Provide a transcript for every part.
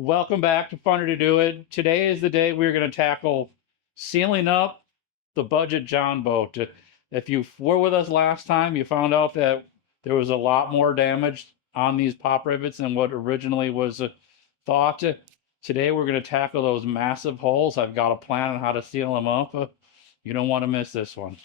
Welcome back to Funner to Do It. Today is the day we're going to tackle sealing up the budget John boat. If you were with us last time, you found out that there was a lot more damage on these pop rivets than what originally was thought. Today we're going to tackle those massive holes. I've got a plan on how to seal them up. You don't want to miss this one.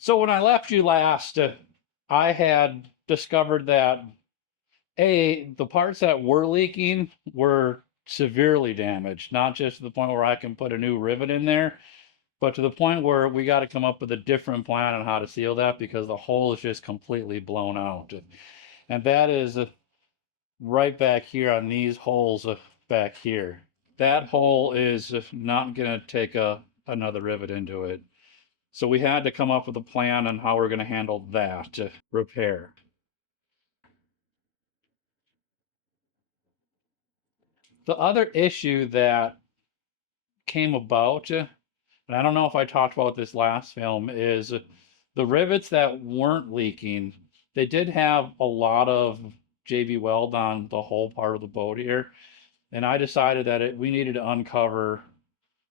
So when I left you last, I had discovered that the parts that were leaking were severely damaged, not just to the point where I can put a new rivet in there, but to the point where we got to come up with a different plan on how to seal that because the hole is just completely blown out. And that is right back here on these holes back here. That hole is not going to take another rivet into it. So we had to come up with a plan on how we're going to handle that repair. The other issue that came about, and I don't know if I talked about this last film, is the rivets that weren't leaking, they did have a lot of JB weld on the whole part of the boat here. And I decided that we needed to uncover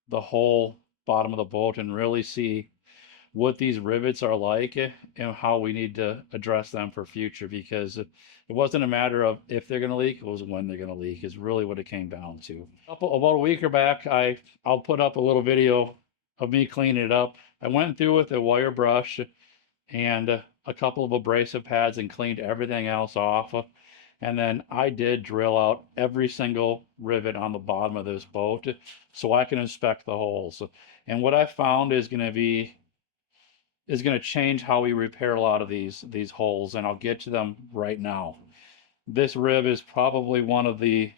the whole bottom of the boat and really see what these rivets are like and how we need to address them for future, because it wasn't a matter of if they're going to leak, it was when they're going to leak is really what it came down to. About a week or back, I'll put up a little video of me cleaning it up. I went through with a wire brush and a couple of abrasive pads and cleaned everything else off. And then I did drill out every single rivet on the bottom of this boat so I can inspect the holes. And what I found is going to change how we repair a lot of these holes, and I'll get to them right now. This rib is probably one of the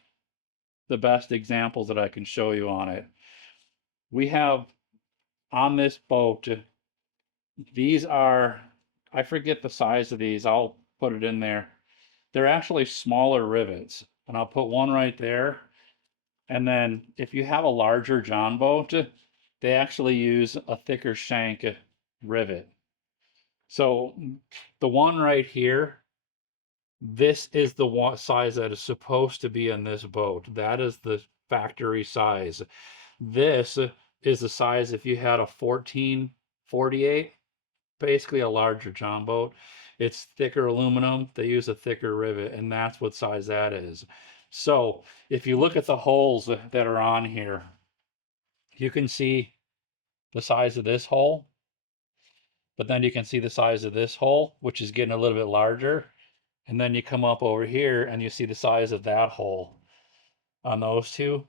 best examples that I can show you on it. We have on this boat, these are, I forget the size of these, I'll put it in there. They're actually smaller rivets, and I'll put one right there. And then if you have a larger John boat, they actually use a thicker shank rivet. So the one right here, this is the one size that is supposed to be in this boat. That is the factory size. This is the size if you had a 1448, basically a larger John boat. It's thicker aluminum. They use a thicker rivet, and that's what size that is. So if you look at the holes that are on here, you can see the size of this hole, but then you can see the size of this hole, which is getting a little bit larger. And then you come up over here and you see the size of that hole on those two.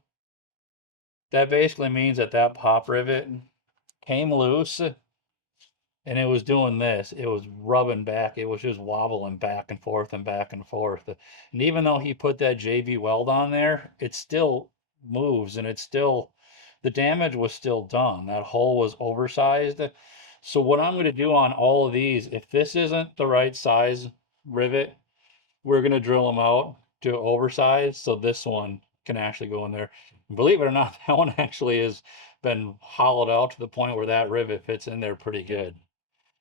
That basically means that that pop rivet came loose and it was doing this. It was rubbing back. It was just wobbling back and forth and back and forth. And even though he put that JB weld on there, it still moves and it's still, the damage was still done. That hole was oversized. So what I'm going to do on all of these, if this isn't the right size rivet, we're going to drill them out to oversize so this one can actually go in there. And believe it or not, that one actually has been hollowed out to the point where that rivet fits in there pretty good.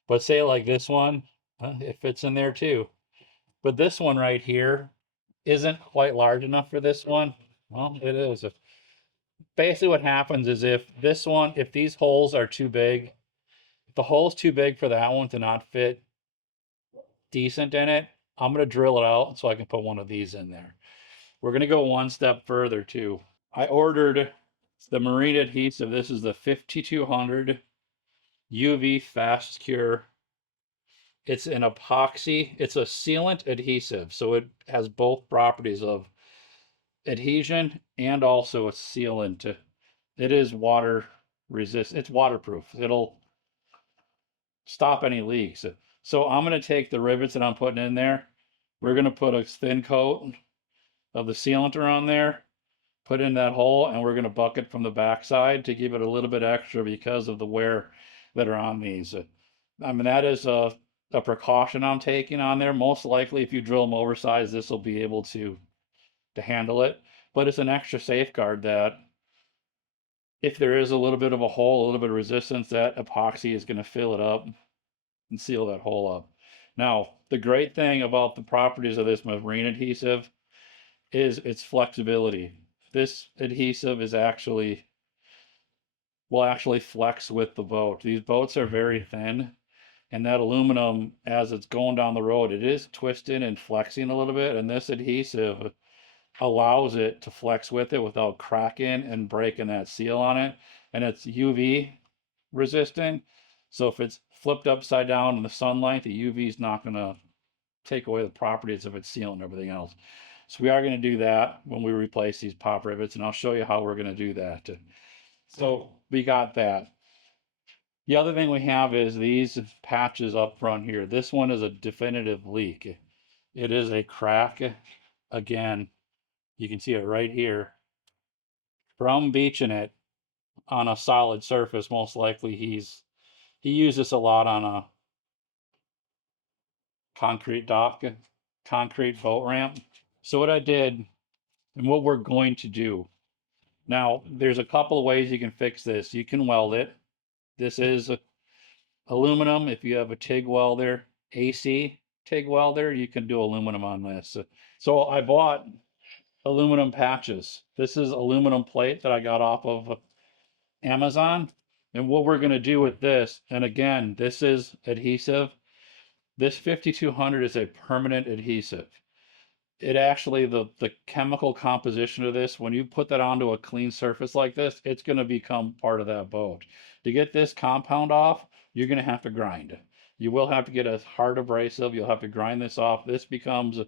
But say like this one, it fits in there too. But this one right here isn't quite large enough for this one. Well, it is. Basically what happens is if these holes are too big, if the hole's too big for that one to not fit decent in it, I'm going to drill it out so I can put one of these in there. We're going to go one step further too. I ordered the marine adhesive. This is the 5200 UV Fast Cure. It's an epoxy. It's a sealant adhesive, so it has both properties of adhesion and also a sealant. It is water resistant. It's waterproof. It'll stop any leaks. So I'm going to take the rivets that I'm putting in there. We're going to put a thin coat of the sealant around there, put in that hole, and we're going to bucket from the backside to give it a little bit extra because of the wear that are on these. I mean, that is a precaution I'm taking on there. Most likely, if you drill them oversized, this will be able to handle it. But it's an extra safeguard that if there is a little bit of a hole, a little bit of resistance, that epoxy is going to fill it up and seal that hole up. Now, the great thing about the properties of this marine adhesive is its flexibility. This adhesive is will actually flex with the boat. These boats are very thin, and that aluminum, as it's going down the road, it is twisting and flexing a little bit, and this adhesive allows it to flex with it without cracking and breaking that seal on it. And it's UV resistant, so if it's flipped upside down in the sunlight, the UV is not going to take away the properties of its seal and everything else. So we are going to do that when we replace these pop rivets, and I'll show you how we're going to do that. So we got that. The other thing we have is these patches up front here. This one is a definitive leak. It is a crack. Again, you can see it right here. From beaching it on a solid surface, most likely he used this a lot on a concrete dock, concrete boat ramp. So what I did and what we're going to do. Now, there's a couple of ways you can fix this. You can weld it. This is aluminum. If you have a TIG welder, AC TIG welder, you can do aluminum on this. So I bought aluminum patches. This is aluminum plate that I got off of Amazon. And what we're going to do with this, and again, this is adhesive. This 5200 is a permanent adhesive. It actually, the chemical composition of this, when you put that onto a clean surface like this, it's going to become part of that boat. To get this compound off, you're going to have to grind. You will have to get a hard abrasive. You'll have to grind this off. This becomes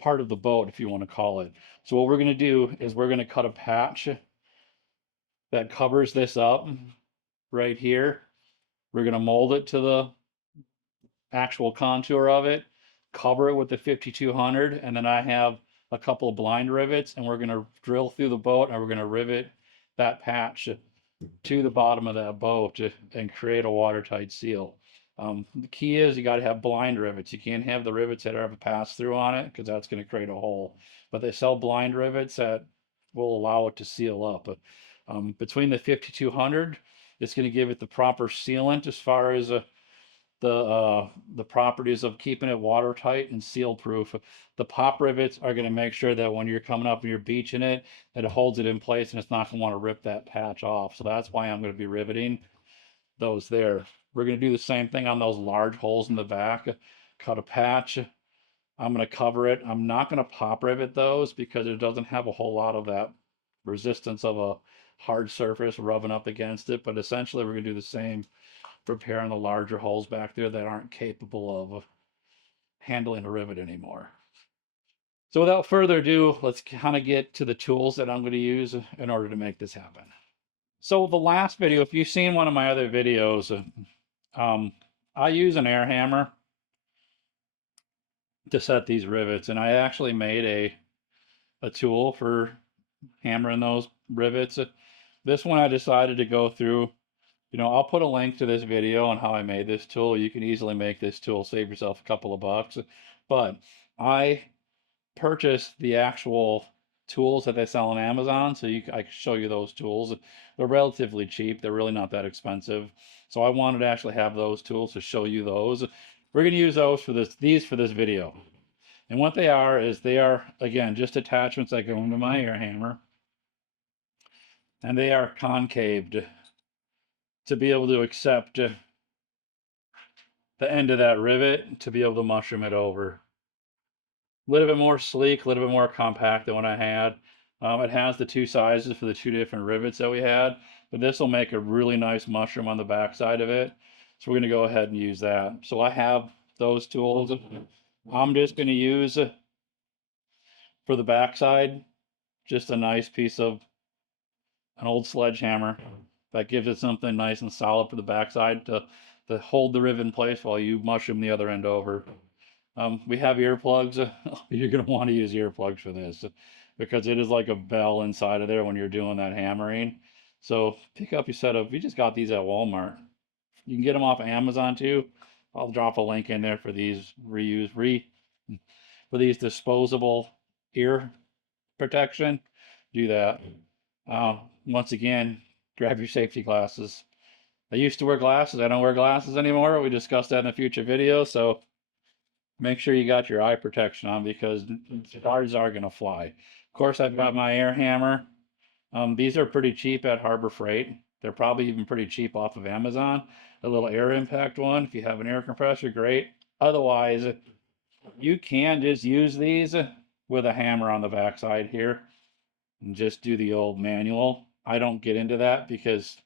part of the boat, if you want to call it. So what we're going to do is we're going to cut a patch that covers this up right here. We're going to mold it to the actual contour of it, cover it with the 5200, and then I have a couple of blind rivets, and we're going to drill through the boat, and we're going to rivet that patch to the bottom of that boat and create a watertight seal. The key is you got to have blind rivets. You can't have the rivets that have a pass through on it, because that's going to create a hole. But they sell blind rivets that will allow it to seal up. Between the 5200, it's going to give it the proper sealant as far as the properties of keeping it watertight and seal proof. The pop rivets are going to make sure that when you're coming up and you're beaching it, that it holds it in place and it's not going to want to rip that patch off. So that's why I'm going to be riveting those there. We're going to do the same thing on those large holes in the back. Cut a patch. I'm going to cover it. I'm not going to pop rivet those because it doesn't have a whole lot of that resistance of a hard surface rubbing up against it. But essentially, we're going to do the same, repairing the larger holes back there that aren't capable of handling a rivet anymore. So without further ado, let's kind of get to the tools that I'm going to use in order to make this happen. So the last video, if you've seen one of my other videos, I use an air hammer to set these rivets, and I actually made a tool for hammering those rivets. This one I decided to go through. I'll put a link to this video on how I made this tool. You can easily make this tool, save yourself a couple of bucks. But I purchased the actual tools that they sell on Amazon, so I can show you those tools. They're relatively cheap. They're really not that expensive. So I wanted to actually have those tools to show you those. We're going to use those for these for this video. And what they are is they are, again, just attachments that go into my air hammer. And they are concaved to be able to accept the end of that rivet to be able to mushroom it over. A little bit more sleek, a little bit more compact than what I had. It has the two sizes for the two different rivets that we had, but this will make a really nice mushroom on the back side of it. So we're going to go ahead and use that. So I have those tools. I'm just going to use for the back side just a nice piece of an old sledgehammer that gives it something nice and solid for the backside to hold the rivet in place while you mushroom the other end over. We have earplugs. You're going to want to use earplugs for this because it is like a bell inside of there when you're doing that hammering. So pick up your setup. We just got these at Walmart. You can get them off Amazon too. I'll drop a link in there for these for these disposable ear protection. Do that. Once again, grab your safety glasses. I used to wear glasses. I don't wear glasses anymore. We discussed that in a future video. So make sure you got your eye protection on because stars are going to fly. Of course, I've got my air hammer. These are pretty cheap at Harbor Freight. They're probably even pretty cheap off of Amazon. A little air impact one. If you have an air compressor, great. Otherwise, you can just use these with a hammer on the backside here and just do the old manual. I don't get into that because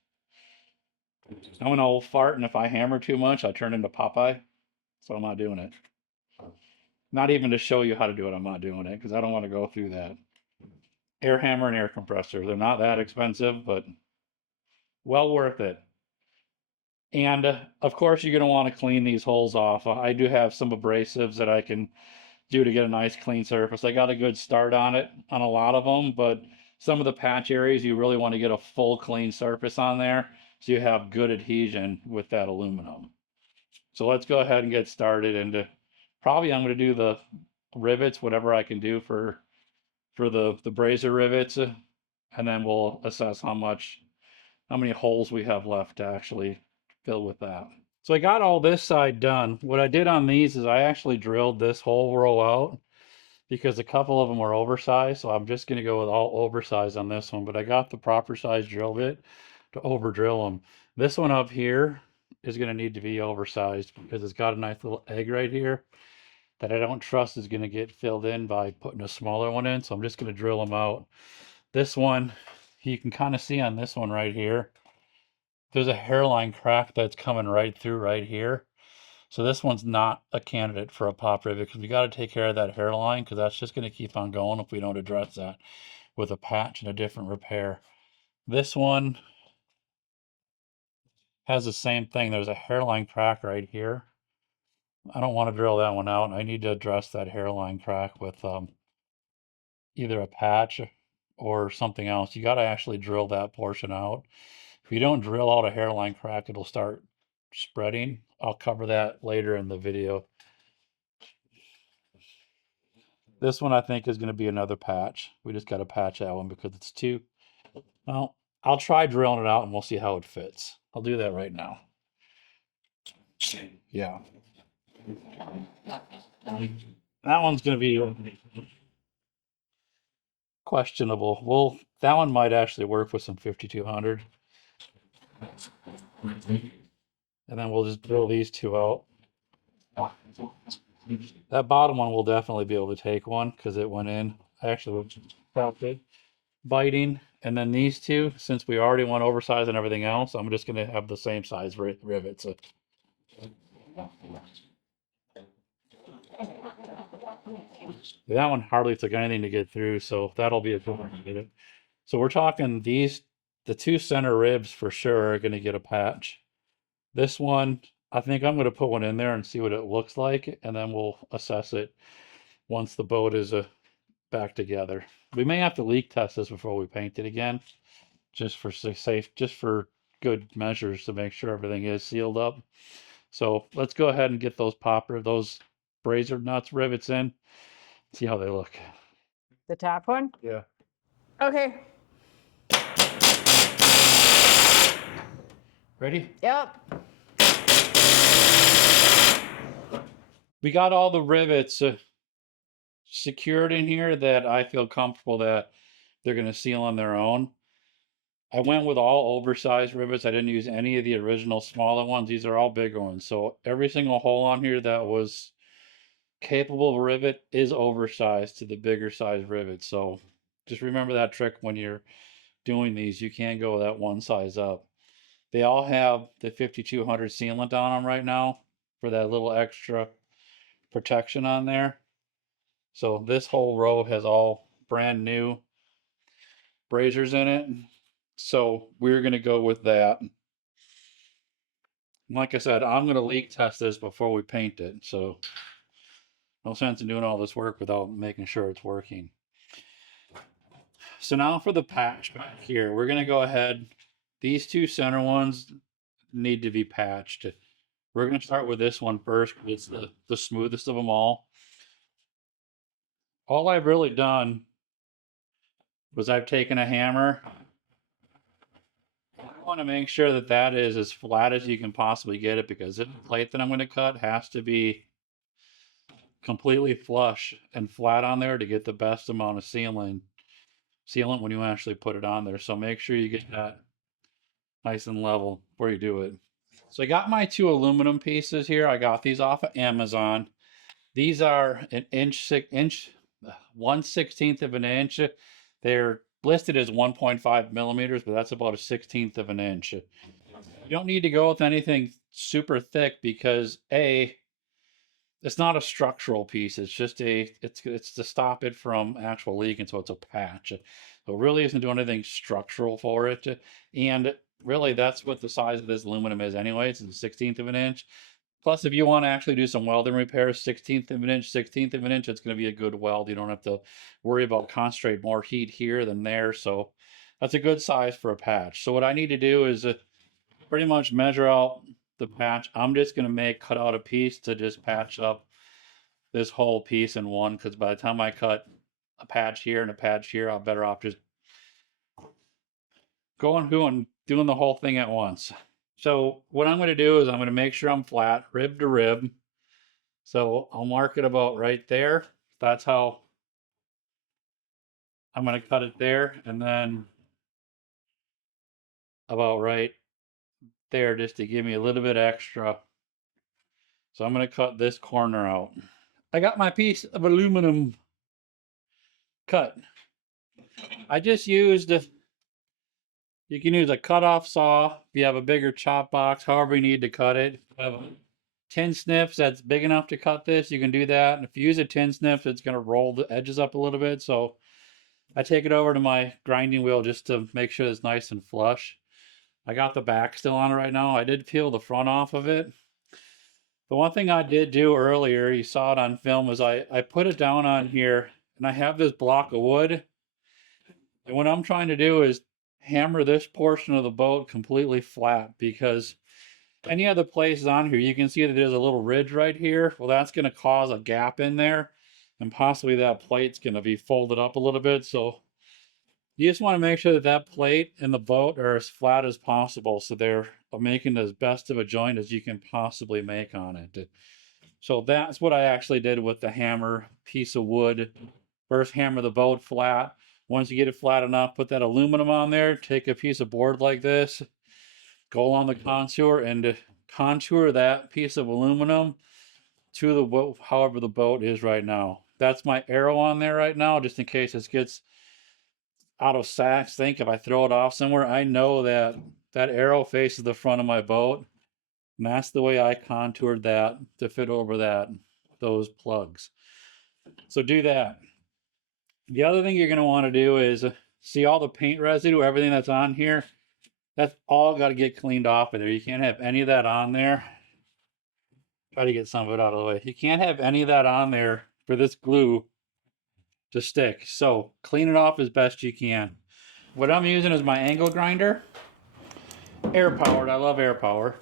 I'm an old fart, and if I hammer too much, I turn into Popeye. So I'm not doing it. Not even to show you how to do it, I'm not doing it because I don't want to go through that. Air hammer and air compressor. They're not that expensive, but well worth it. And of course, you're going to want to clean these holes off. I do have some abrasives that I can do to get a nice clean surface. I got a good start on it on a lot of them, but some of the patch areas, you really want to get a full clean surface on there so you have good adhesion with that aluminum. So let's go ahead and get started. And probably I'm going to do the rivets, whatever I can do for the brazier rivets, and then we'll assess how many holes we have left to actually fill with that. So I got all this side done. What I did on these is I actually drilled this whole row out because a couple of them were oversized. So I'm just going to go with all oversized on this one, but I got the proper size drill bit to over drill them. This one up here is going to need to be oversized because it's got a nice little egg right here that I don't trust is going to get filled in by putting a smaller one in. So I'm just going to drill them out. This one, you can kind of see on this one right here, there's a hairline crack that's coming right through right here. So this one's not a candidate for a pop rivet because we got to take care of that hairline because that's just going to keep on going if we don't address that with a patch and a different repair. This one has the same thing. There's a hairline crack right here. I don't want to drill that one out. I need to address that hairline crack with either a patch or something else. You got to actually drill that portion out. If you don't drill out a hairline crack, it'll start spreading. I'll cover that later in the video. This one I think is going to be another patch. We just got to patch that one because it's too, well, I'll try drilling it out and we'll see how it fits. I'll do that right now. Yeah. That one's going to be questionable. Well, that one might actually work with some 5200. And then we'll just drill these two out. That bottom one will definitely be able to take one because it went in. I actually felt it biting. And then these two, since we already went oversized and everything else, I'm just going to have the same size rivets. That one hardly took anything to get through, so that'll be a good one to get it. So we're talking these, the two center ribs for sure are going to get a patch. This one, I think I'm going to put one in there and see what it looks like, and then we'll assess it once the boat is back together. We may have to leak test this before we paint it again, just for safe, just for good measures to make sure everything is sealed up. So let's go ahead and get those brazier nuts rivets in, see how they look. The top one? Yeah. Okay. Ready? Yep. We got all the rivets secured in here that I feel comfortable that they're going to seal on their own. I went with all oversized rivets. I didn't use any of the original smaller ones. These are all bigger ones. So every single hole on here that was capable of rivet is oversized to the bigger size rivet. So just remember that trick when you're doing these. You can't go that one size up. They all have the 5200 sealant on them right now for that little extra protection on there. So this whole row has all brand new braziers in it. So we're going to go with that. Like I said, I'm going to leak test this before we paint it. So no sense in doing all this work without making sure it's working. So now for the patch back here, we're going to go ahead. These two center ones need to be patched. We're going to start with this one first. It's the smoothest of them all. All I've really done was I've taken a hammer want to make sure that that is as flat as you can possibly get it, because the plate that I'm going to cut has to be completely flush and flat on there to get the best amount of sealant when you actually put it on there. So make sure you get that nice and level before you do it. So I got my 2 aluminum pieces here. I got these off of Amazon. These are an inch, 1/16 of an inch. They're listed as 1.5 millimeters, but that's about a 1/16 of an inch. You don't need to go with anything super thick because it's not a structural piece. It's just it's to stop it from actual leaking. So it's a patch. So it really isn't doing anything structural for it. And really, that's what the size of this aluminum is anyway. It's a 1/16 of an inch. Plus, if you want to actually do some welding repairs, 1/16 of an inch, 1/16 of an inch, it's going to be a good weld. You don't have to worry about concentrate more heat here than there. So that's a good size for a patch. So what I need to do is pretty much measure out the patch. I'm just going to cut out a piece to just patch up this whole piece in one, because by the time I cut a patch here and a patch here, I'm better off just going through and doing the whole thing at once. So what I'm going to do is I'm going to make sure I'm flat, rib to rib. So I'll mark it about right there. That's how I'm going to cut it there. And then about right there, just to give me a little bit extra. So I'm going to cut this corner out. I got my piece of aluminum cut. I just used you can use a cut-off saw if you have a bigger chop box, however you need to cut it. If you have a tin snips that's big enough to cut this, you can do that. And if you use a tin snips, it's going to roll the edges up a little bit. So I take it over to my grinding wheel just to make sure it's nice and flush. I got the back still on it right now. I did peel the front off of it. The one thing I did do earlier, you saw it on film, was I put it down on here, and I have this block of wood. And what I'm trying to do is hammer this portion of the boat completely flat, because any other places on here, you can see that there's a little ridge right here. Well, that's going to cause a gap in there, and possibly that plate's going to be folded up a little bit. So you just want to make sure that that plate and the boat are as flat as possible, so they're making as best of a joint as you can possibly make on it. So that's what I actually did with the hammer piece of wood. First, hammer the boat flat. Once you get it flat enough, put that aluminum on there, take a piece of board like this, go along the contour and contour that piece of aluminum to the boat, however the boat is right now. That's my arrow on there right now, just in case this gets out of sync. If I throw it off somewhere, I know that that arrow faces the front of my boat, and that's the way I contoured that to fit over those plugs. So do that. The other thing you're going to want to do is see all the paint residue, everything that's on here. That's all got to get cleaned off of there. You can't have any of that on there. Try to get some of it out of the way. You can't have any of that on there for this glue to stick. So clean it off as best you can. What I'm using is my angle grinder. Air powered. I love air power.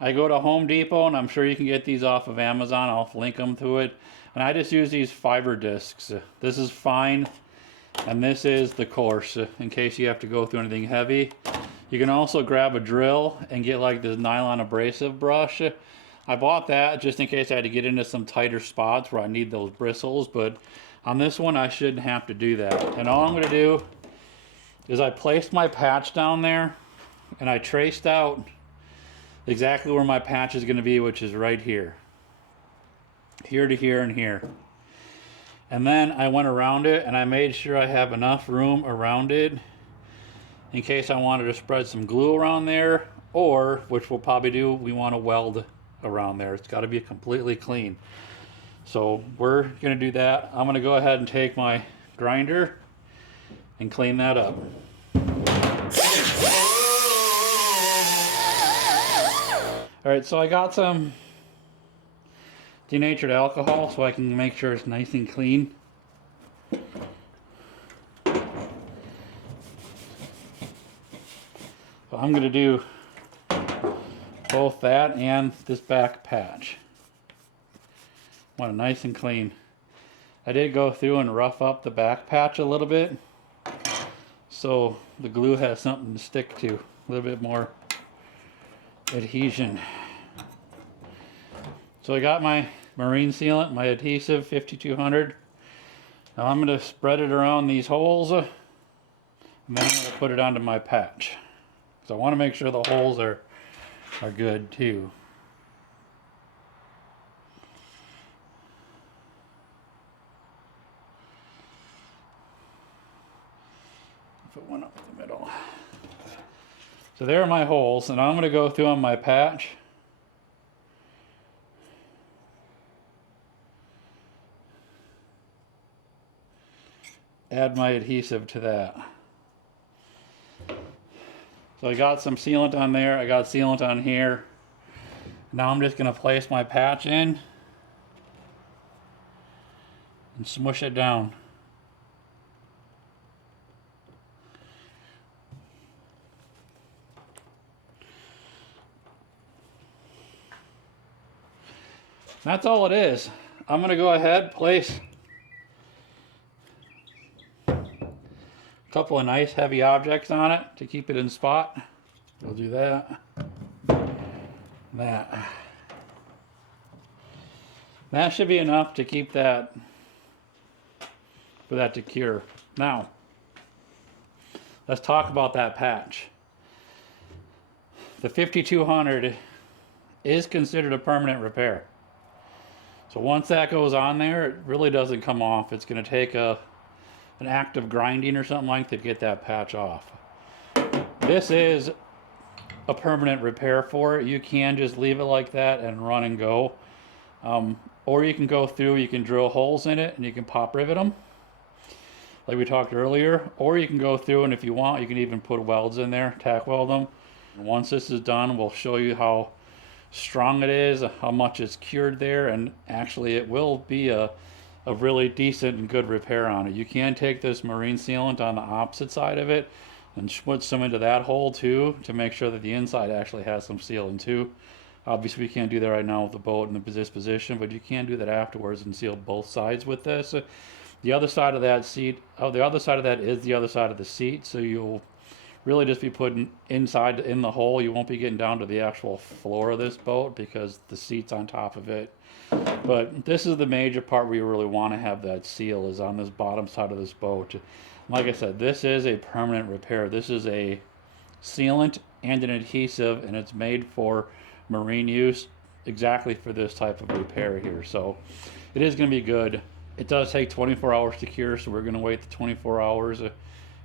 I go to Home Depot, and I'm sure you can get these off of Amazon. I'll link them to it. And I just use these fiber discs. This is fine, and this is the coarse, in case you have to go through anything heavy. You can also grab a drill and get like this nylon abrasive brush. I bought that just in case I had to get into some tighter spots where I need those bristles, but on this one I shouldn't have to do that. And all I'm going to do is I placed my patch down there, and I traced out exactly where my patch is going to be, which is right here. Here to here and here. And then I went around it, and I made sure I have enough room around it in case I wanted to spread some glue around there, or, which we'll probably do, we want to weld around there. It's got to be completely clean. So we're going to do that. I'm going to go ahead and take my grinder and clean that up. All right, so I got some denatured alcohol so I can make sure it's nice and clean. So I'm going to do both that and this back patch. Want it nice and clean. I did go through and rough up the back patch a little bit so the glue has something to stick to. a little bit more adhesion. So I got my marine sealant, my adhesive 5200. Now I'm going to spread it around these holes, and then I'm going to put it onto my patch. So I want to make sure the holes are good too. If it went up the middle. So there are my holes, and I'm going to go through on my patch. Add my adhesive to that. So I got some sealant on there, I got sealant on here. Now I'm just going to place my patch in and smush it down. That's all it is. I'm going to go ahead, place a couple of nice heavy objects on it to keep it in spot. We'll do that. That should be enough to keep that, for that to cure. Now, let's talk about that patch. The 5200 is considered a permanent repair. So once that goes on there, it really doesn't come off. It's going to take an act of grinding or something like that to get that patch off. This is a permanent repair for it. You can just leave it like that and run and go. Or you can go through, you can drill holes in it and you can pop rivet them, like we talked earlier. Or you can go through, and if you want, you can even put welds in there, tack weld them. And once this is done, we'll show you how strong it is, how much it's cured there, and actually it will be a really decent and good repair on it. You can take this marine sealant on the opposite side of it and put some into that hole too, to make sure that the inside actually has some sealant too. Obviously we can't do that right now with the boat in this position, but you can do that afterwards and seal both sides with this. The other side of that seat, the other side of that is the other side of the seat, so you'll really just be putting inside in the hole. You won't be getting down to the actual floor of this boat because the seat's on top of it. But this is the major part where you really want to have that seal, is on this bottom side of this boat. Like I said, this is a permanent repair. This is a sealant and an adhesive, and it's made for marine use, exactly for this type of repair here. So it is going to be good. It does take 24 hours to cure, so we're going to wait the 24 hours.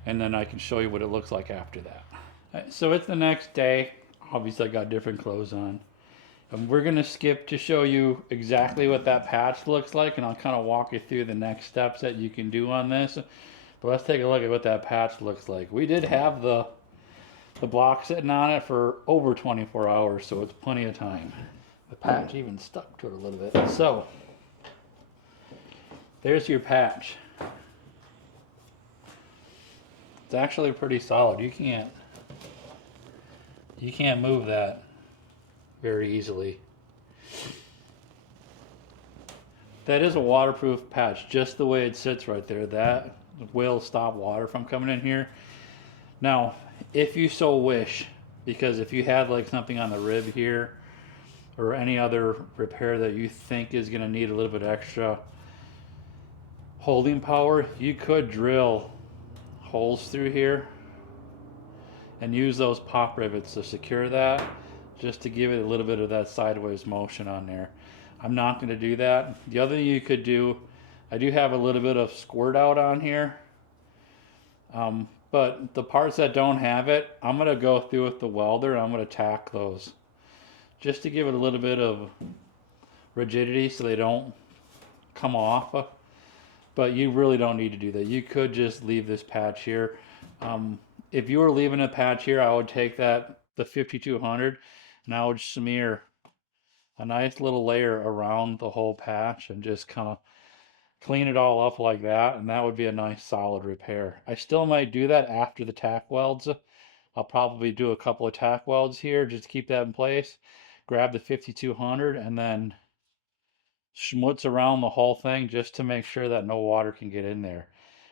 And then I can show you what it looks like after that. So it's the next day. Obviously I got different clothes on. And we're going to skip to show you exactly what that patch looks like, and I'll kind of walk you through the next steps that you can do on this. But let's take a look at what that patch looks like. We did have the block sitting on it for over 24 hours, so it's plenty of time. The patch even stuck to it a little bit. So there's your patch. It's actually pretty solid. You can't move that very easily. That is a waterproof patch, just the way it sits right there. That will stop water from coming in here. Now, if you so wish, because if you had like something on the rib here or any other repair that you think is going to need a little bit extra holding power, you could drill holes through here and use those pop rivets to secure that, just to give it a little bit of that sideways motion on there. I'm not going to do that. The other thing you could do, I do have a little bit of squirt out on here, but the parts that don't have it, I'm going to go through with the welder and I'm going to tack those just to give it a little bit of rigidity so they don't come off. But you really don't need to do that. You could just leave this patch here. If you were leaving a patch here, I would take the 5200 and I would smear a nice little layer around the whole patch and just kind of clean it all up like that, and that would be a nice solid repair. I still might do that after the tack welds. I'll probably do a couple of tack welds here just to keep that in place. Grab the 5200 and then schmutz around the whole thing just to make sure that no water can get in there.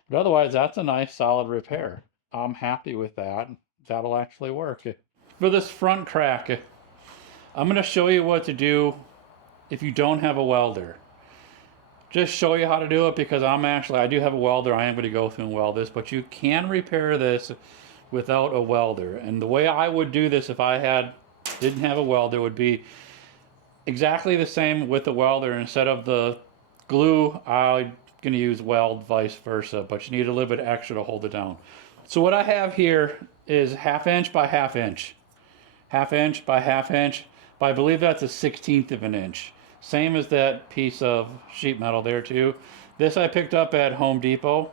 But otherwise, that's a nice solid repair. I'm happy with that. that'll actually work. For this front crack, I'm going to show you what to do if you don't have a welder. Just show you how to do it because I do have a welder. I am going to go through and weld this, but you can repair this without a welder. And the way I would do this if I didn't have a welder would be exactly the same with the welder. Instead of the glue, I'm going to use weld, vice versa, but you need a little bit extra to hold it down. So what I have here is 1/2 inch by 1/2 inch. 1/2 inch by 1/2 inch, but I believe that's a 1/16 of an inch. Same as that piece of sheet metal there too. This I picked up at Home Depot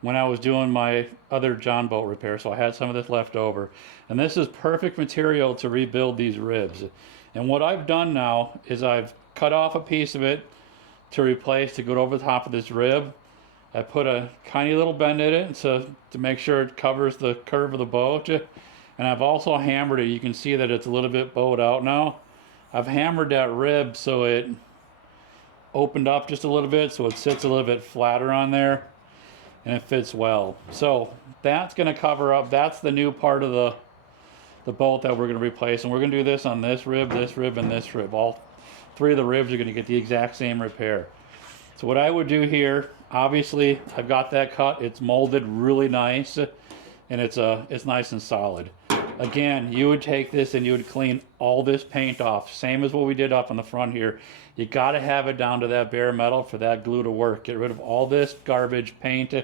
when I was doing my other John boat repair, so I had some of this left over. And this is perfect material to rebuild these ribs. And what I've done now is I've cut off a piece of it to go over the top of this rib. I put a tiny little bend in it to make sure it covers the curve of the boat. And I've also hammered it. You can see that it's a little bit bowed out now. I've hammered that rib so it opened up just a little bit, so it sits a little bit flatter on there and it fits well. So that's going to cover up, that's the new part of the bolt that we're going to replace. And we're going to do this on this rib, and this rib. All three of the ribs are going to get the exact same repair. So what I would do here, obviously I've got that cut, it's molded really nice, and it's nice and solid. Again, you would take this and you would clean all this paint off, same as what we did up on the front here. You got to have it down to that bare metal for that glue to work. Get rid of all this garbage paint,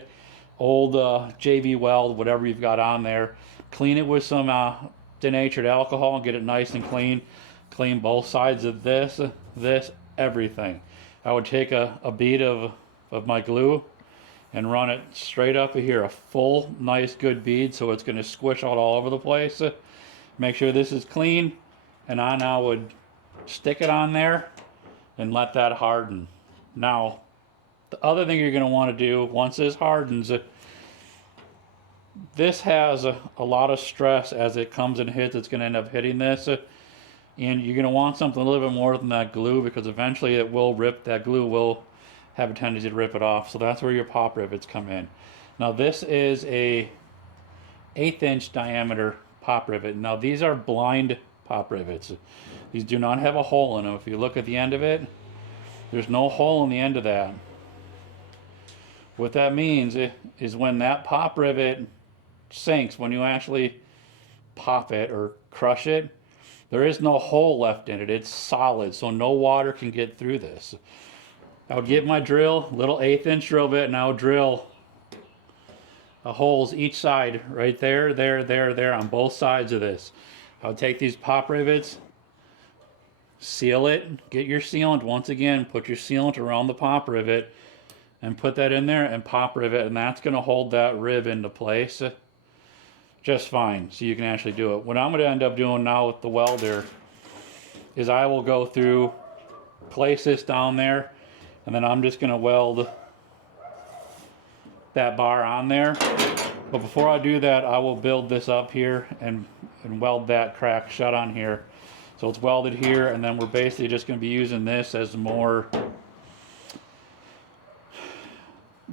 old JV weld, whatever you've got on there. Clean it with some denatured alcohol and get it nice and clean. Clean both sides of this, everything. I would take a bead of my glue and run it straight up here, a full, nice, good bead, so it's going to squish out all over the place. Make sure this is clean, and I now would stick it on there and let that harden. Now, the other thing you're going to want to do once this hardens, this has a lot of stress as it comes and hits. It's going to end up hitting this, and you're going to want something a little bit more than that glue because eventually it will rip. That glue will have a tendency to rip it off. So that's where your pop rivets come in. Now this is a 1/8 inch diameter pop rivet. Now these are blind pop rivets. These do not have a hole in them. If you look at the end of it, there's no hole in the end of that. What that means is when that pop rivet sinks, when you actually pop it or crush it, there is no hole left in it. It's solid, so no water can get through this. I would get my drill, little 1/8 inch drill bit, and I would drill holes each side, right there, there, on both sides of this. I would take these pop rivets, seal it, get your sealant once again, put your sealant around the pop rivet, and put that in there and pop rivet, and that's going to hold that rib into place just fine, so you can actually do it. What I'm going to end up doing now with the welder is I will go through, place this down there, and then I'm just going to weld that bar on there. But before I do that, I will build this up here and weld that crack shut on here. So it's welded here, and then we're basically just going to be using this as more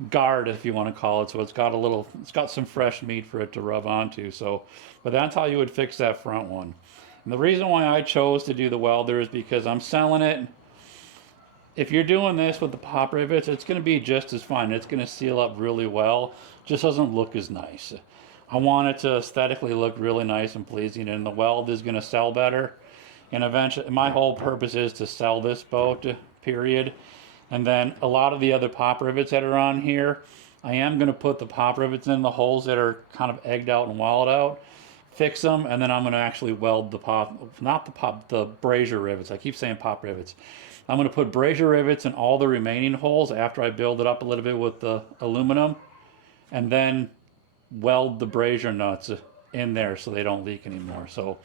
guard, if you want to call it. So it's got some fresh meat for it to rub onto. So, but that's how you would fix that front one. And the reason why I chose to do the welder is because I'm selling it. If you're doing this with the pop rivets, it's going to be just as fine. It's going to seal up really well. Just doesn't look as nice. I want it to aesthetically look really nice and pleasing, and the weld is going to sell better. And eventually, my whole purpose is to sell this boat, period. And then a lot of the other pop rivets that are on here, I am going to put the pop rivets in the holes that are kind of egged out and walled out, fix them, and then I'm going to actually weld the brazier rivets. I keep saying pop rivets. I'm going to put brazier rivets in all the remaining holes after I build it up a little bit with the aluminum, and then weld the brazier nuts in there so they don't leak anymore. So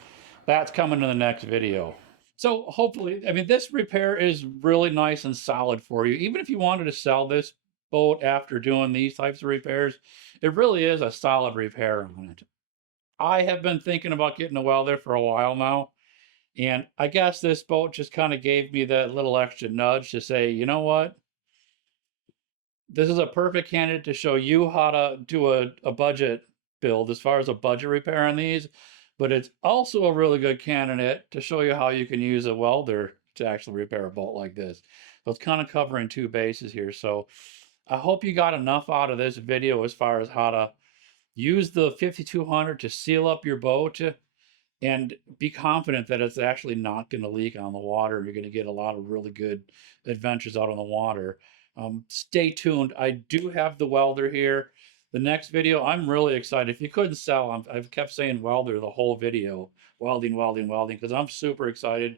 that's coming in the next video. So hopefully, I mean, this repair is really nice and solid for you. Even if you wanted to sell this boat after doing these types of repairs, it really is a solid repair on it. I have been thinking about getting a welder for a while now. And I guess this boat just kind of gave me that little extra nudge to say, you know what? This is a perfect candidate to show you how to do a budget build as far as a budget repair on these, but it's also a really good candidate to show you how you can use a welder to actually repair a bolt like this. So it's kind of covering two bases here. So I hope you got enough out of this video as far as how to use the 5200 to seal up your boat and be confident that it's actually not going to leak on the water. You're going to get a lot of really good adventures out on the water. Stay tuned. I do have the welder here. The next video, I'm really excited. If you couldn't tell, I've kept saying welder the whole video. Welding, welding, welding, because I'm super excited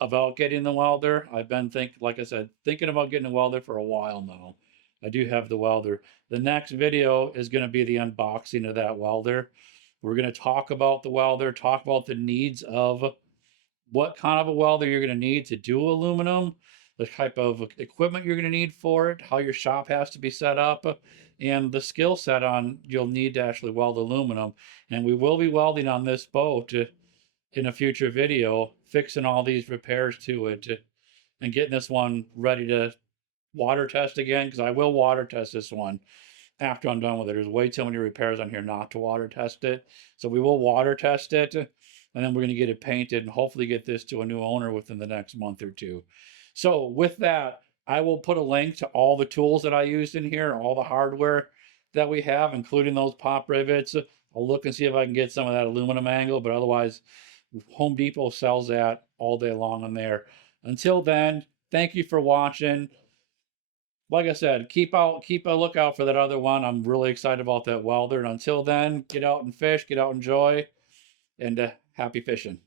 about getting the welder. I've been like I said, thinking about getting a welder for a while now. I do have the welder. The next video is going to be the unboxing of that welder. We're going to talk about the welder, talk about the needs of what kind of a welder you're going to need to do aluminum, the type of equipment you're going to need for it, how your shop has to be set up, and the skill set on you'll need to actually weld aluminum. And we will be welding on this boat in a future video, fixing all these repairs to it and getting this one ready to water test again, because I will water test this one after I'm done with it. There's way too many repairs on here not to water test it. So we will water test it, and then we're going to get it painted and hopefully get this to a new owner within the next month or two. So with that, I will put a link to all the tools that I used in here, all the hardware that we have, including those pop rivets. I'll look and see if I can get some of that aluminum angle, but otherwise Home Depot sells that all day long on there. Until then, thank you for watching. Like I said, keep a lookout for that other one. I'm really excited about that welder. And until then, get out and fish, get out and enjoy, and happy fishing.